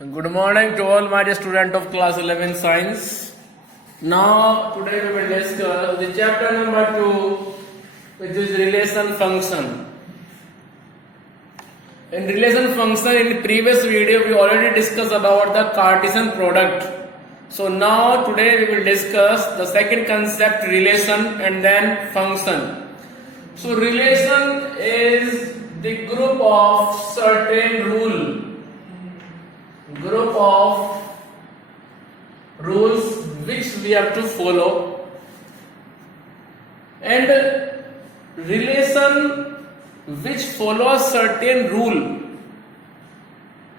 Good morning to all my dear student of class 11 science. Now today we will discuss the chapter number 2, which is relation function. In relation function, in the previous video we already discussed about the Cartesian product. So now today we will discuss the second concept, relation, and then function. So relation is the group of certain rules which we have to follow, and relation which follows certain rule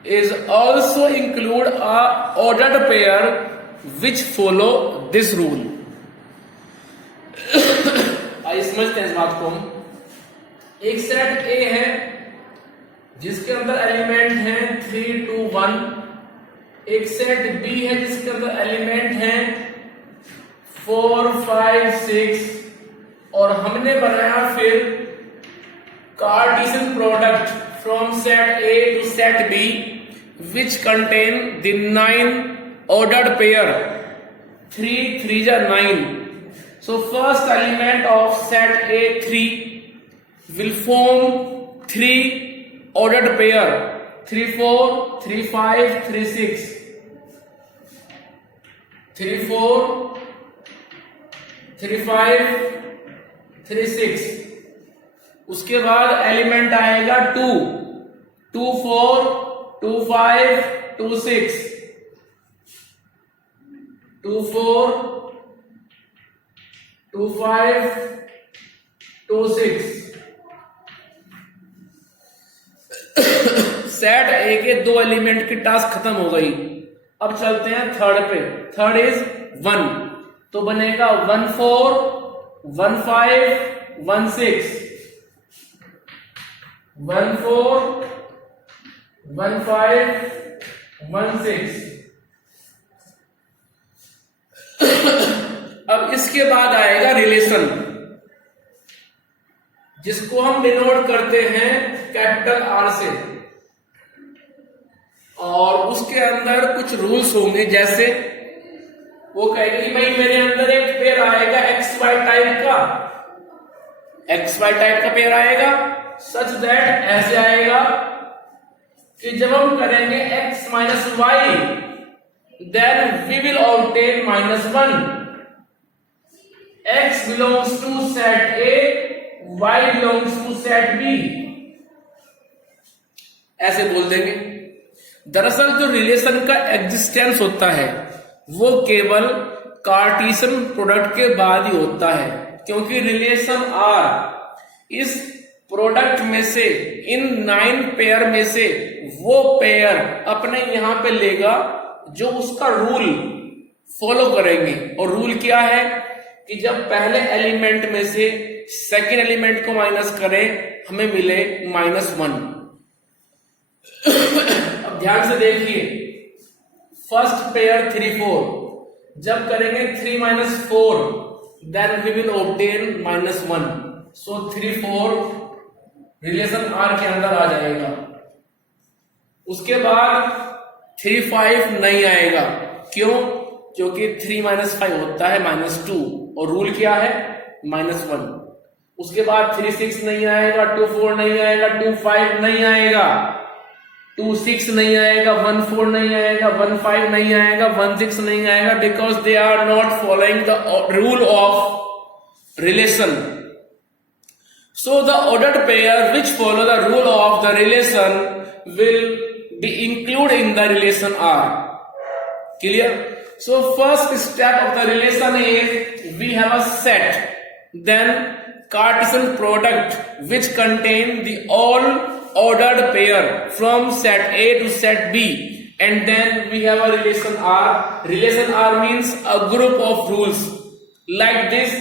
is also include a ordered pair which follow this rule. आइए समझते हैं इस बात को. एक set A है जिसके अंदर एलिमेंट हैं 3, 2, 1. एक सेट B है जिसके अंदर एलिमेंट हैं 4, 5, 6. और हमने बनाया फिर Cartesian product from set A to set B which contain the 9 ordered pair. 3, 3 are 9. So first element of set A3 will form 3 ordered pair, 3, 4, 3, 5, 3, 6. 3, 4, 3, 5, 3, 6. उसके बाद एलिमेंट आएगा 2, 2, 4, 2, 5, 2, 6. 2, 4, 2, 5, 2, 6. सेट ए के 2 एलिमेंट की टास्क खत्म हो गई. अब चलते हैं थर्ड पे. Third is 1. तो बनेगा 1, 4, 1, 5, 1, 6. 1, 4, 1, 5, 1, 6. अब इसके बाद आएगा रिलेशन, जिसको हम डिनोट करते हैं कैपिटल आर से. और उसके अंदर कुछ रूल्स होंगे, जैसे वो कहेगी भाई मेरे अंदर एक पेयर आएगा XY टाइप का. XY टाइप का पेयर आएगा सच दैट ऐसे आएगा कि जब हम करेंगे x minus y then we will obtain -1. x belongs to set A, y belongs to set B. ऐसे बोल देंगे. दरअसल जो रिलेशन का एग्जिस्टेंस होता है वो केवल कार्टेशियन प्रोडक्ट के बाद ही होता है, क्योंकि रिलेशन R इस प्रोडक्ट में से, इन 9 पेयर में से वो पेयर अपने यहां पे लेगा जो उसका रूल फॉलो करेंगे. और रूल क्या है कि जब पहले एलिमेंट में से सेकेंड एलिमेंट को माइनस करें हमें मिले -1. अब ध्यान से देखिए, फर्स्ट पेयर 3, 4. जब करेंगे 3 - 4 then we will obtain -1. So 3, 4 relation R के अंदर आ जाएगा. उसके बाद 3, 5 नहीं आएगा. क्यों? क्योंकि 3 - 5 होता है -2 और रूल क्या है -1. उसके बाद 3, 6 नहीं आएगा, 2, 4 नहीं आएगा, 2, 5 नहीं आएगा, 2, 6 नहीं आएगा, 1, 4 नहीं आएगा, 1, 5 नहीं आएगा, 1, 6 नहीं आएगा, because they are not following the rule of relation. So the ordered pair which follow the rule of the relation will be included in the relation R. Clear? So first step of the relation is we have a set, then Cartesian product which contain the all ordered pair from set A to set B, and then we have a relation R. Relation R means a group of rules like this.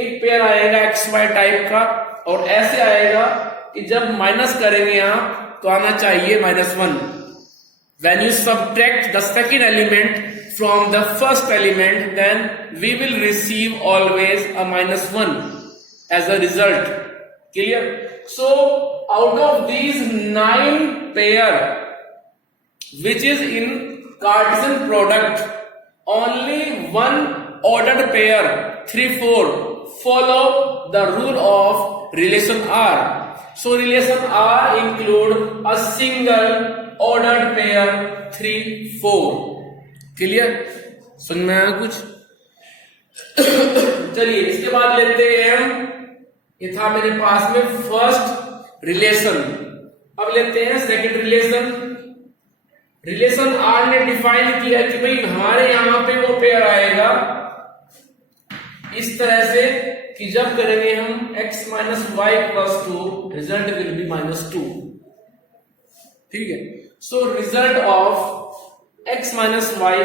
एक pair आएगा XY type का और ऐसे आएगा कि जब minus करेंगे यहां तो आना चाहिए -1. When you subtract the second element from the first element, then we will receive always a -1 as a result. Clear? So out of these 9 pair which is in Cartesian product only one ordered pair 3 4 follow the rule of relation R. So relation R include a single ordered pair 3 4. Clear? समझ में आया कुछ? चलिए इसके बाद लेते हैं हम, ये था मेरे पास में फर्स्ट रिलेशन। अब लेते हैं सेकंड रिलेशन। रिलेशन आर ने डिफाइन किया कि भाई हमारे यहां पे वो पेयर आएगा इस तरह से कि जब करेंगे हम x minus y plus 2 result will be -2। ठीक है, so result of x minus y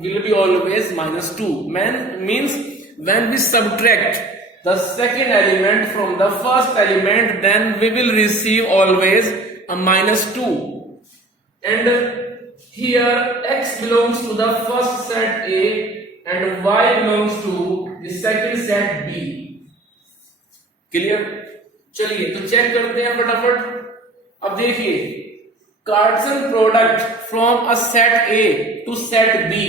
will be always -2 means when we subtract the second element from the first element then we will receive always a -2, and here x belongs to the first set A and y belongs to the second set B. Clear? चलिए तो check करते हैं फटाफट। अब देखिए, Cartesian product from a set A to set B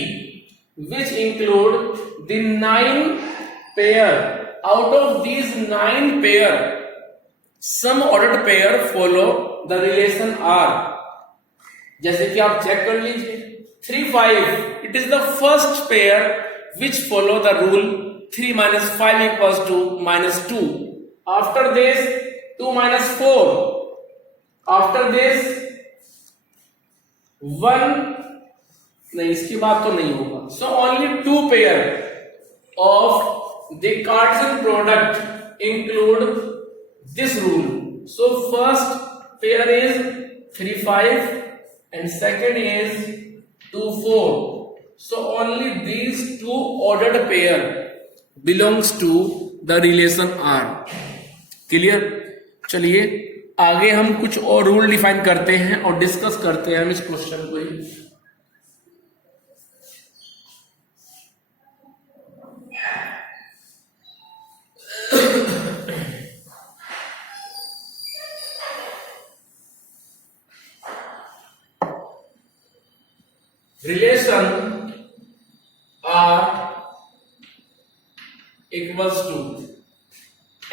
which include the 9 pair, out of these 9 pair some ordered pair follow the relation R. जैसे कि आप चेक कर लीजिए 3 5 it is the first pair which follow the rule 3 minus 5 equals to -2. After this 2 minus 4, after this 1 नहीं, इसकी बात तो नहीं होगा। So only 2 pair of the Cartesian product include this rule. So first pair is 3 5 and second is 2 4. So only these two ordered pair belongs to the relation R. Clear? चलिए आगे हम कुछ और रूल डिफाइन करते हैं और discuss करते हैं हम इस क्वेश्चन को ही। Relation R equals to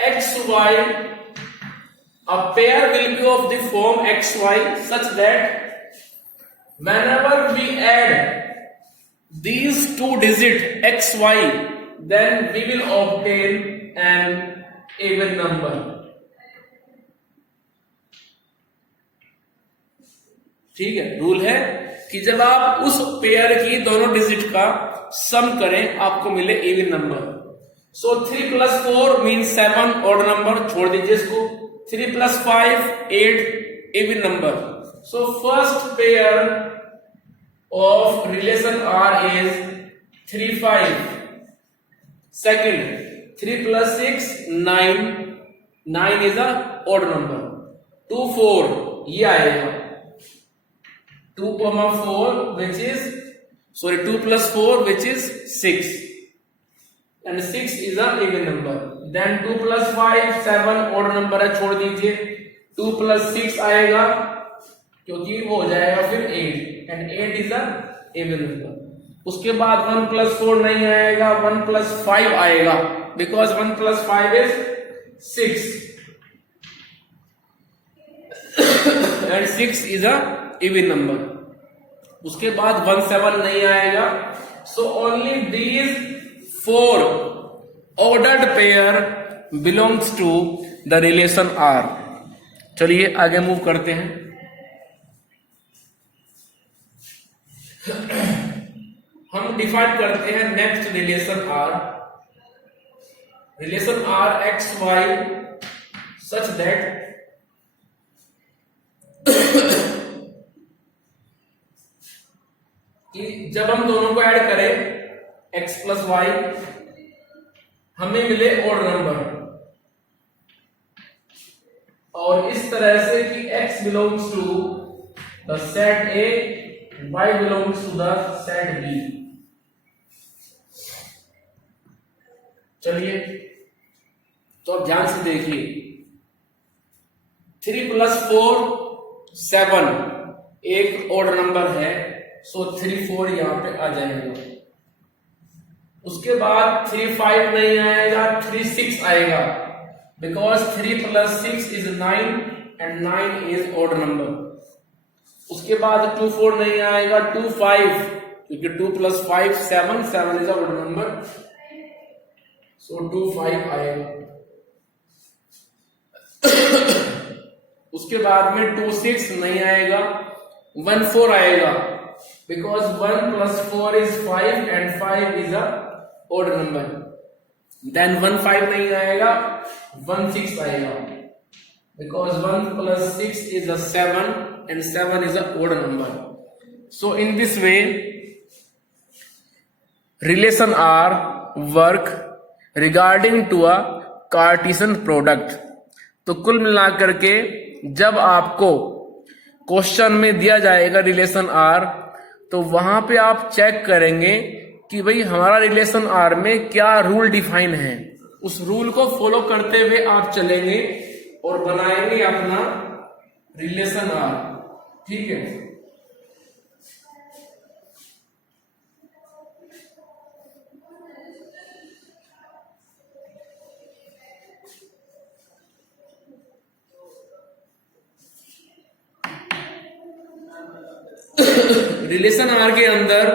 xy, a pair will be of the form xy such that whenever we add these two digit xy then we will obtain an even number. ठीक है, rule है कि जब आप उस pair की दोनों digit का सम करें आपको मिले इवन नंबर। सो 3 + 4 मीन्स 7 ऑड नंबर, छोड़ दीजिए इसको। 3 + 5 8 even number. So first pair of relation R is 3 5। Second 3 + 6 9, 9 is a odd number. 2 4 ये आएगा 2, 4 which is 2 + 4 which is 6 and 6 is a even number. Then 2 + 5 7 odd number है, छोड़ दीजिए। 2 + 6 आएगा क्योंकि वो हो जाएगा फिर 8 and 8 is a even number. उसके बाद 1 + 4 नहीं आएगा, 1 + 5 आएगा because 1 + 5 is 6 and 6 is a even number. उसके बाद 1 7 नहीं आएगा। So only these 4 ordered pair belongs to the relation R. चलिए आगे मूव करते हैं। हम डिफाइन करते हैं next relation R। Relation R x y such that कि जब हम दोनों को ऐड करें x + y हमें मिले ऑड नंबर, और इस तरह से कि x belongs to the set A, y belongs to the set B। चलिए तो अब ध्यान से देखिए 3 + 4 7 एक ऑड नंबर है, सो 3 4 यहाँ पे आ जाएगा। उसके बाद 3 5 नहीं आएगा, 3 6 आएगा, because 3 + 6 is 9 and 9 is odd number. उसके बाद 2 4 नहीं आएगा, 2 5, क्योंकि 2 + 5 7, 7 इज ऑड नंबर, सो 2 5 आएगा। उसके बाद में 2 6 नहीं आएगा, 1 4 आएगा, because 1 + 4 is 5 and 5 is a odd number. Then 1 5 नहीं आएगा, 1 6 आएगा, because 1 + 6 is a 7 and 7 is a odd number. So in this way relation R work regarding to a Cartesian product. तो कुल मिलाकर के जब आपको क्वेश्चन में दिया जाएगा रिलेशन R, तो वहां पे आप चेक करेंगे कि भाई हमारा रिलेशन R में क्या रूल डिफाइन है। उस रूल को फॉलो करते हुए आप चलेंगे और बनाएंगे अपना रिलेशन R। ठीक है, रिलेशन आर के अंदर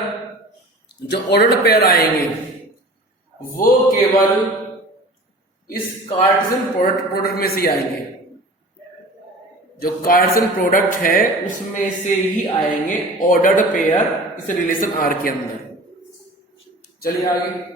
जो ऑर्डर्ड पेयर आएंगे वो केवल इस कार्टेशियन प्रोडक्ट में से ही आएंगे। जो कार्टेशियन प्रोडक्ट है उसमें से ही आएंगे ऑर्डर्ड पेयर इस रिलेशन आर के अंदर। चलिए आगे।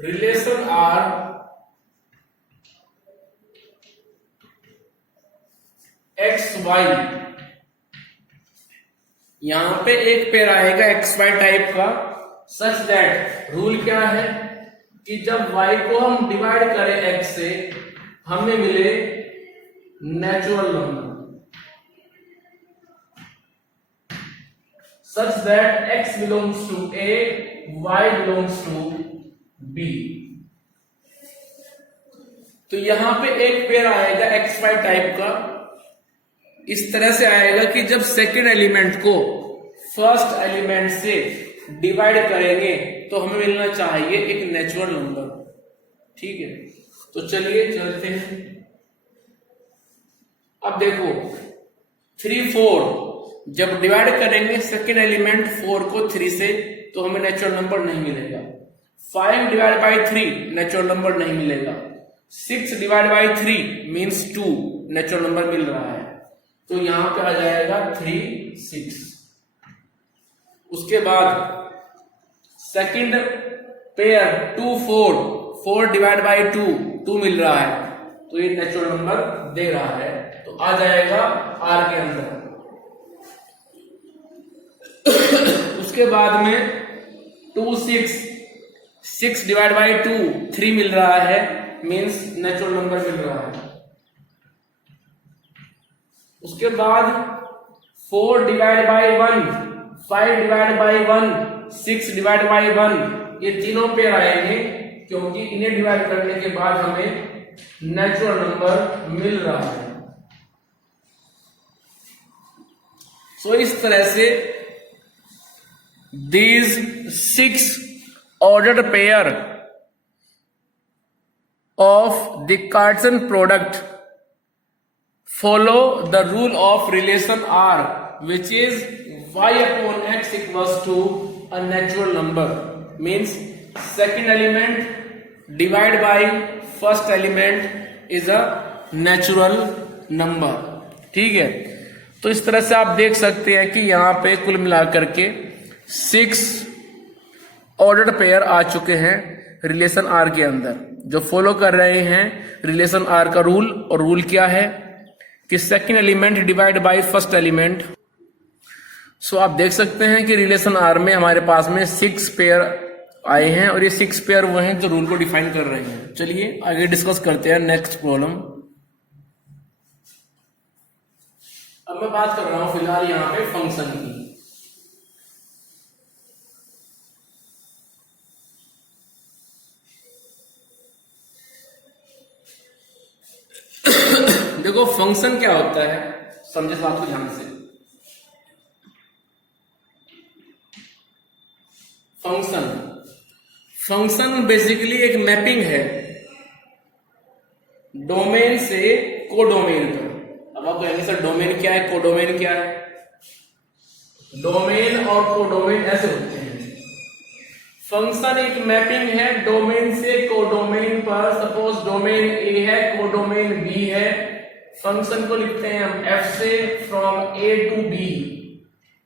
रिलेशन आर एक्स वाई, यहां पे एक पेयर आएगा एक्स वाई टाइप का, सच दैट रूल क्या है कि जब y को हम डिवाइड करें x से हमें मिले natural number, such that x belongs to a, y belongs to b। तो यहां पे एक पेयर आएगा एक्स वाई टाइप का, इस तरह से आएगा कि जब सेकेंड एलिमेंट को फर्स्ट एलिमेंट से डिवाइड करेंगे तो हमें मिलना चाहिए एक नेचुरल नंबर। ठीक है, तो चलिए चलते हैं। अब देखो 3 4 जब डिवाइड करेंगे सेकेंड एलिमेंट 4 को 3 से तो हमें नेचुरल नंबर नहीं मिलेगा। 5 डिवाइड बाई 3 नेचुरल नंबर नहीं मिलेगा। 6 divide by 3 means 2 natural number मिल रहा है, तो यहां पे आ जाएगा 3 6। उसके बाद सेकंड पेयर 2 4, 4 डिवाइड बाई 2 2 मिल रहा है, तो ये नेचुरल नंबर दे रहा है, तो आ जाएगा R के अंदर। उसके बाद में 2 6, 6 डिवाइड बाई 2 3 मिल रहा है, मीन्स नेचुरल नंबर मिल रहा है। उसके बाद 4 divide by 1, 5 divide by 1, 6 divide by 1, ये तीनों पेयर आएंगे क्योंकि इन्हें डिवाइड करने के बाद हमें नेचुरल नंबर मिल रहा है। सो इस तरह से these 6 ordered pair of the Cartesian product follow the rule of relation R, which is y upon x equals to a natural number, means second element divided by first element is a natural number। ठीक है, तो इस तरह से आप देख सकते हैं कि यहां पे कुल मिलाकर के 6 ऑर्डर्ड पेयर आ चुके हैं रिलेशन आर के अंदर, जो फॉलो कर रहे हैं रिलेशन आर का रूल। और रूल क्या है कि second element divide by first element. So आप देख सकते हैं कि रिलेशन आर में हमारे पास में 6 पेयर आए हैं और ये 6 पेयर वो हैं जो रूल को डिफाइन कर रहे हैं। चलिए आगे डिस्कस करते हैं नेक्स्ट प्रॉब्लम। अब मैं बात कर रहा हूं फिलहाल यहां पे फंक्शन की। देखो फंक्शन क्या होता है, समझे बात को ध्यान से। फंक्शन बेसिकली एक मैपिंग है डोमेन से कोडोमेन पर। अब आप कहेंगे सर डोमेन क्या है, कोडोमेन क्या है? डोमेन और कोडोमेन ऐसे होते हैं। फंक्शन एक मैपिंग है डोमेन से कोडोमेन पर। सपोज डोमेन ए है, कोडोमेन बी है। फंक्शन को लिखते हैं हम एफ से, फ्रॉम ए टू बी,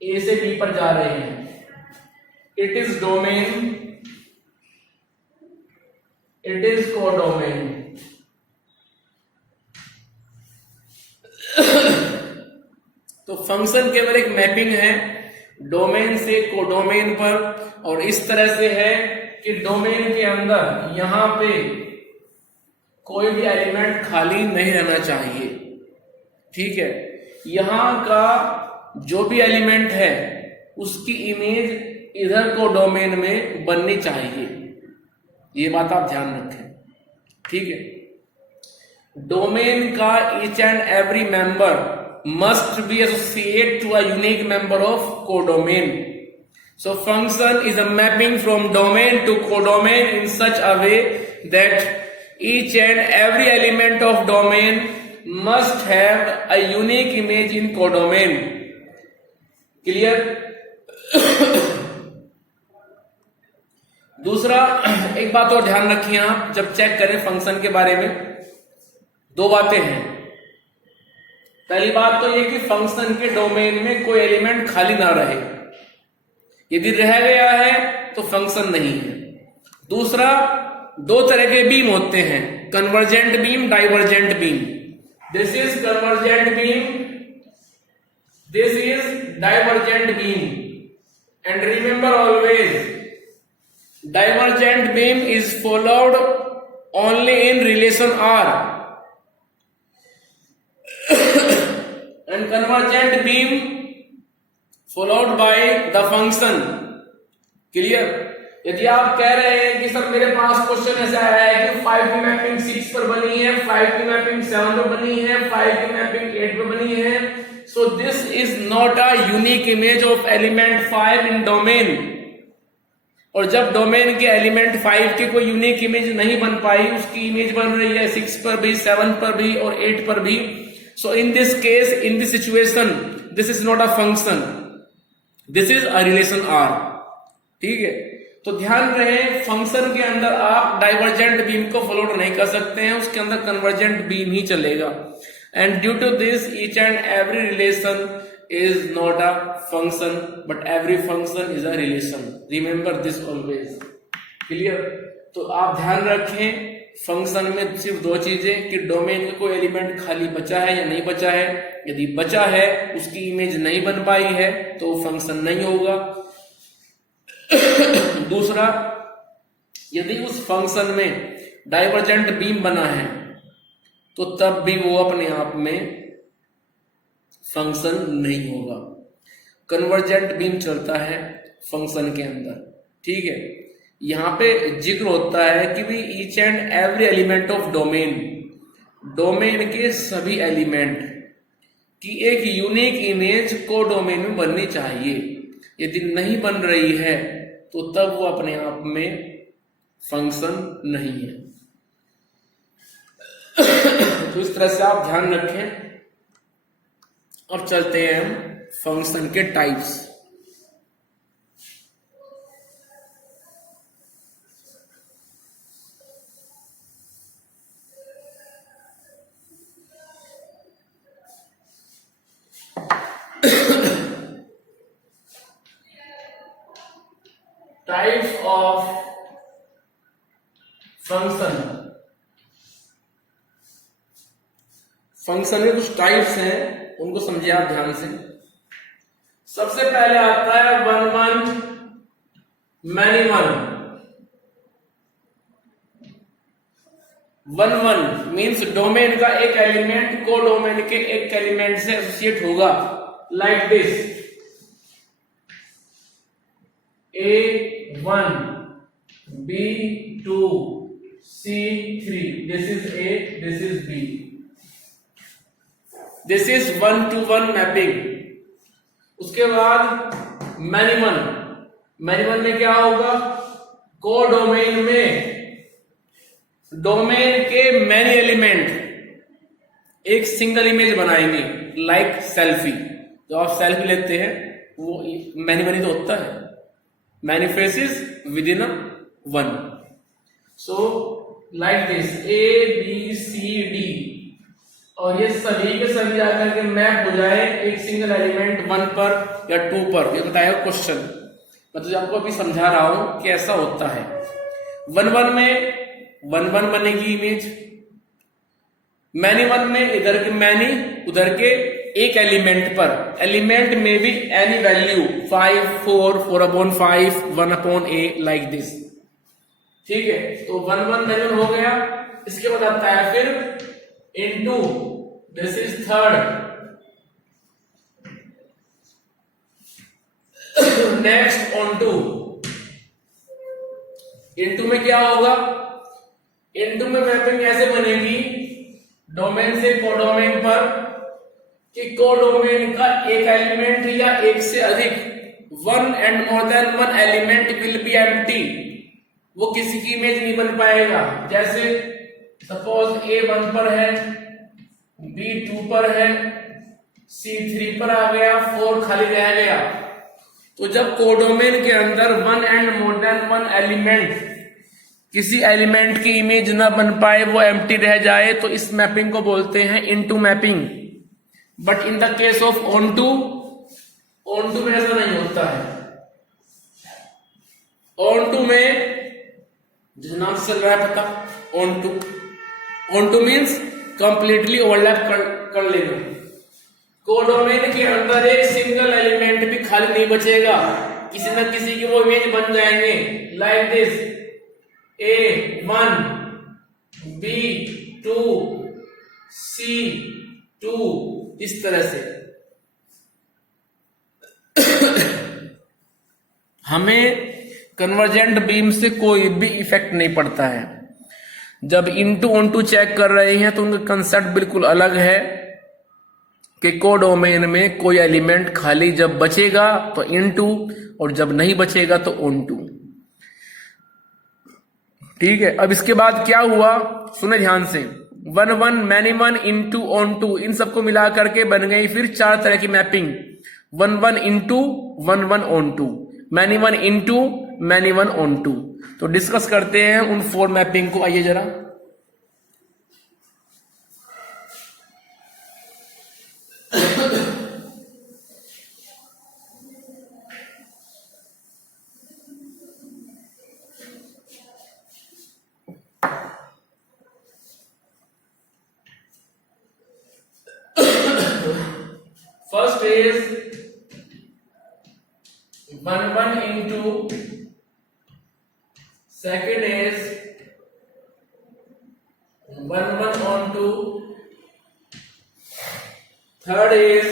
ए से बी पर जा रहे हैं। It is domain, it is codomain. तो फंक्शन केवल एक मैपिंग है डोमेन से कोडोमेन पर, और इस तरह से है कि डोमेन के अंदर यहां पे कोई भी एलिमेंट खाली नहीं रहना चाहिए। ठीक है, यहां का जो भी एलिमेंट है उसकी इमेज इधर को डोमेन में बननी चाहिए, ये बात आप ध्यान रखें। ठीक है, डोमेन का each and every member must be associated to a unique member of codomain. So function is a mapping from domain to codomain in such a way that each and every element of domain must have a unique image in codomain. Clear? दूसरा एक बात और ध्यान रखिए आप जब check करें function के बारे में, दो बातें हैं। पहली बात तो ये कि फंक्शन के डोमेन में कोई एलिमेंट खाली ना रहे, यदि रह गया है तो फंक्शन नहीं है। दूसरा, दो तरह के बीम होते हैं, convergent beam, divergent beam. This is convergent beam, this is divergent beam. And remember always divergent beam is followed only in relation R and convergent beam followed by the function. Clear? यदि आप कह रहे हैं कि sir मेरे पास question ऐसा है कि 5 की मैपिंग 6 पर बनी है, 5 की मैपिंग 7 पर बनी है, 5 की मैपिंग 8 पर बनी है, so this is not a unique image of element 5 in domain. और जब डोमेन के एलिमेंट 5 की कोई यूनिक इमेज नहीं बन पाई, उसकी इमेज बन रही है 6 पर भी, 7 पर भी और 8 पर भी, so in this case, in this situation, this is not a function, this is a relation R. ठीक है, तो ध्यान रहे फंक्शन के अंदर आप डाइवर्जेंट बीम को फॉलो नहीं कर सकते हैं, उसके अंदर कन्वर्जेंट बीम ही चलेगा। And due to this each and every relation is not a function but every function is a relation. Remember this always. Clear? तो आप ध्यान रखें फंक्शन में सिर्फ दो चीजें कि डोमेन का कोई एलिमेंट खाली बचा है या नहीं बचा है। यदि बचा है, उसकी इमेज नहीं बन पाई है तो फंक्शन नहीं होगा। दूसरा, यदि उस फंक्शन में डाइवर्जेंट बीम बना है तो तब भी वो अपने आप में फंक्शन नहीं होगा। कन्वर्जेंट बीम चलता है फंक्शन के अंदर। ठीक है, यहां पे जिक्र होता है कि भी each and every element of domain, domain के सभी एलिमेंट की एक यूनिक इमेज को डोमेन में बननी चाहिए। यदि नहीं बन रही है तो तब वो अपने आप में फंक्शन नहीं है। तो इस तरह से आप ध्यान रखें। अब चलते हैं हम फंक्शन के types. Types of function. Function में कुछ टाइप्स हैं, उनको समझिए आप ध्यान से। सबसे पहले आता है 1 1 many 1। One one means domain का एक एलिमेंट को डोमेन के एक एलिमेंट से एसोसिएट होगा, like this A1 B2 C3, this is A, this is B, this is 1-to-1 mapping. उसके बाद मैनी वन में क्या होगा, को डोमेन में डोमेन के मैनी एलिमेंट एक सिंगल इमेज बनाएंगे, लाइक सेल्फी। जो आप सेल्फी लेते हैं वो मैनी तो होता है, many faces with in one. So like this ABCD, और ये सभी के सभी आकर के मैप हो जाए एक सिंगल एलिमेंट 1 पर या 2 पर। ये बताएगा क्वेश्चन, मैं तो आपको अभी समझा रहा हूं कि ऐसा होता है। 1-1 में 1-1 बनेगी इमेज, मैनी वन में इधर के मैनी उधर के एक एलिमेंट पर, एलिमेंट में भी any value 5 4 4/5 1/a like this. ठीक है, तो 1-1 मैनी वन हो गया। इसके बाद आता है फिर into, this is third. Next onto, into में क्या होगा, इनटू में मैपिंग ऐसे बनेगी डोमेन से कोडोमेन पर कि कोडोमेन का एक एलिमेंट या एक से अधिक 1 and more than 1 element will be empty, वो किसी की इमेज नहीं बन पाएगा। जैसे सपोज A1 पर है, B2 पर है, C3 पर आ गया, 4 खाली रह गया। तो जब कोडोमेन के अंदर 1 and more than 1 एलिमेंट किसी एलिमेंट की इमेज ना बन पाए, वो एम्प्टी रह जाए, तो इस मैपिंग को बोलते हैं into mapping. But in the case of onto में ऐसा नहीं होता है। ऑनटू में जिस नाम से चल रहा है पता, ऑनटू मीन्स कंप्लीटली ओवरलैप कर लेना। कोडोमेन के अंदर एक सिंगल एलिमेंट भी खाली नहीं बचेगा, किसी न किसी की वो इमेज बन जाएंगे, like this A1 B2 C2, इस तरह से। हमें कन्वर्जेंट बीम से कोई भी इफेक्ट नहीं पड़ता है। जब इनटू ऑनटू चेक कर रहे हैं तो उनका कंसेप्ट बिल्कुल अलग है कि कोडोमेन में कोई एलिमेंट खाली जब बचेगा तो इनटू, और जब नहीं बचेगा तो ऑनटू। ठीक है, अब इसके बाद क्या हुआ सुने ध्यान से। 1-1 मैनी वन इनटू ऑनटू, इन सबको मिला करके बन गई फिर 4 तरह की mapping. 1-1 into 1-1 onto, many one into many one onto. तो डिस्कस करते हैं उन 4 मैपिंग को, आइए जरा। First is 1-1 into, second is 1-1 onto, third is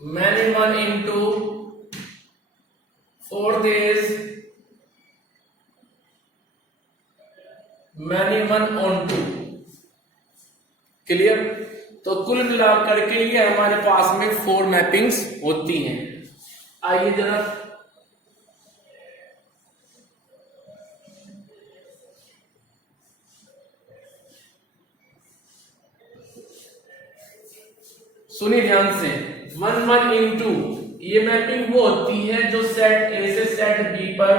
many one into, fourth is many one onto। Clear? तो कुल मिलाकर के ये हमारे पास में 4 मैपिंग्स होती हैं। आइए जरा सुनिए ध्यान से। 1-1 into, ये मैपिंग वो होती है जो सेट ए से सेट बी पर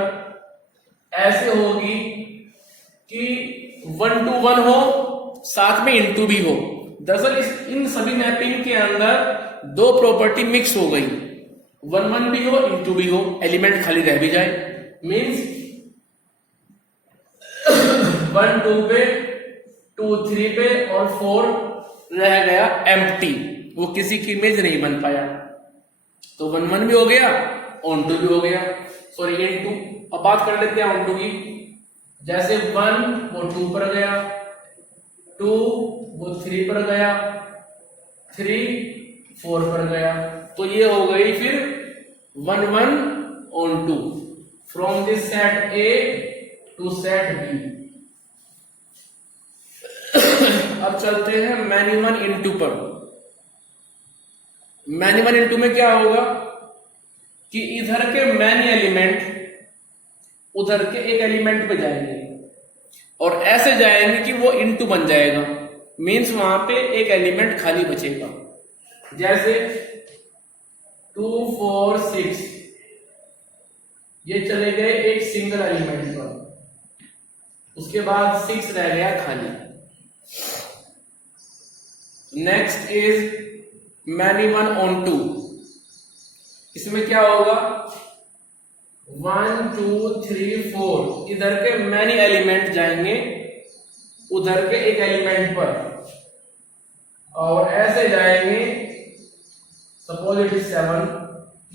ऐसे होगी कि 1-to-1 हो, साथ में इनटू भी हो। दरअसल इन सभी मैपिंग के अंदर 2 प्रॉपर्टी मिक्स हो गई, 1-1 भी हो, इनटू भी हो, एलिमेंट खाली रह भी जाए। मींस 1-2 पे, 2-3 पे और 4 रह गया एम्प्टी, वो किसी की इमेज नहीं बन पाया। तो 1-1 भी हो गया, ऑनटू भी हो गया। Sorry into. अब बात कर लेते हैं ऑन टू की। जैसे 1 वो 2 पर गया, 2 वो 3 पर गया, 3 4 पर गया, तो ये हो गई फिर 1 1 onto from this set A to set B. अब चलते हैं मैनी वन इनटू पर। मैनी वन इनटू में क्या होगा कि इधर के मैनी एलिमेंट उधर के एक एलिमेंट पे जाएंगे और ऐसे जाएंगे कि वो इनटू बन जाएगा, मींस वहां पे एक एलिमेंट खाली बचेगा। जैसे 2 4 6 ये चले गए एक सिंगल एलिमेंट पर, उसके बाद 6 रह गया खाली। Next is many one onto. इसमें क्या होगा 1 2 3 4 इधर के मैनी एलिमेंट जाएंगे उधर के एक एलिमेंट पर और ऐसे जाएंगे, सपोज इट इज 7,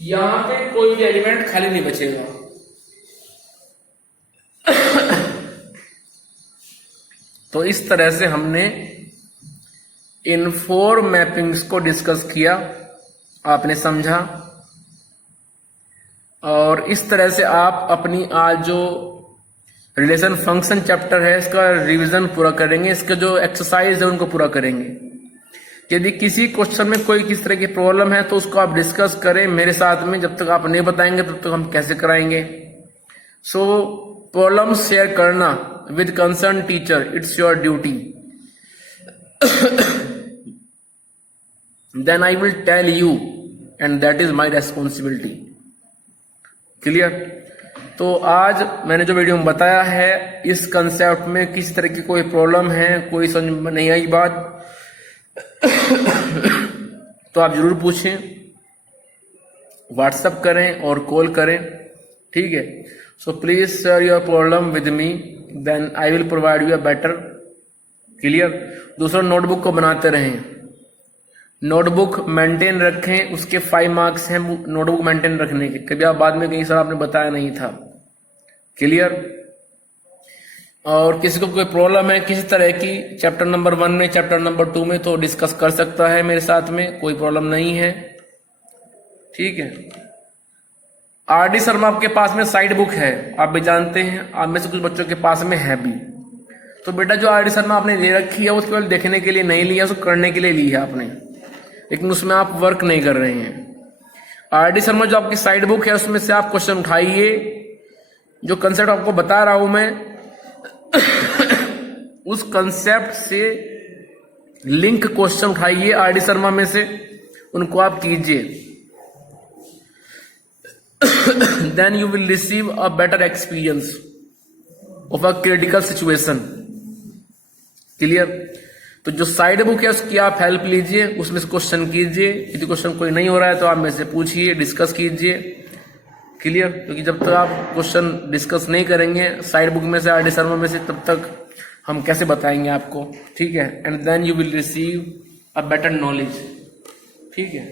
यहां पे कोई भी एलिमेंट खाली नहीं बचेगा। तो इस तरह से हमने इन 4 मैपिंग्स को डिस्कस किया, आपने समझा, और इस तरह से आप अपनी आज जो रिलेशन फंक्शन चैप्टर है इसका रिवीजन पूरा करेंगे, इसके जो एक्सरसाइज है उनको पूरा करेंगे। यदि किसी क्वेश्चन में कोई किस तरह की प्रॉब्लम है तो उसको आप डिस्कस करें मेरे साथ में, जब तक आप नहीं बताएंगे तब तक हम कैसे कराएंगे। सो प्रॉब्लम शेयर करना with concern teacher, it's your duty. Then I will tell you and that is my responsibility. Clear? तो आज मैंने जो वीडियो में बताया है इस कंसेप्ट में किसी तरह की कोई प्रॉब्लम है, कोई समझ में नहीं आई बात तो आप जरूर पूछें, व्हाट्सएप करें और कॉल करें, ठीक है। So please share your problem with me, then I will provide you a better. Clear? दूसरा, नोटबुक को बनाते रहें, नोटबुक मेंटेन रखें, उसके 5 मार्क्स हैं नोटबुक मेंटेन रखने के। कभी आप बाद में कहीं सर आपने बताया नहीं था। क्लियर? और किसी को कोई प्रॉब्लम है किसी तरह की चैप्टर नंबर 1 में, चैप्टर नंबर 2 में, तो डिस्कस कर सकता है मेरे साथ में, कोई प्रॉब्लम नहीं है, ठीक है। आरडी शर्मा आपके पास में साइड बुक है, आप भी जानते हैं, आप में से कुछ बच्चों के पास में है भी। तो बेटा जो आरडी शर्मा आपने ले रखी है वो केवल देखने के लिए नहीं लिया, उसको करने के लिए ली है आपने, लेकिन उसमें आप वर्क नहीं कर रहे हैं। आरडी शर्मा जो आपकी साइड बुक है उसमें से आप क्वेश्चन उठाइए, जो कंसेप्ट आपको बता रहा हूं मैं उस कंसेप्ट से लिंक क्वेश्चन उठाइए आरडी शर्मा में से, उनको आप कीजिए। Then you will receive a better experience of a critical situation. Clear? तो जो साइड बुक है उसकी आप हेल्प लीजिए, उसमें से क्वेश्चन कीजिए। यदि क्वेश्चन कोई नहीं हो रहा है तो आप मेरे से पूछिए, डिस्कस कीजिए। क्लियर? क्योंकि जब तक आप क्वेश्चन डिस्कस नहीं करेंगे साइड बुक में से, आरडी शर्मा में से, तब तक हम कैसे बताएंगे आपको, ठीक है। And then you will receive a better knowledge, ठीक है।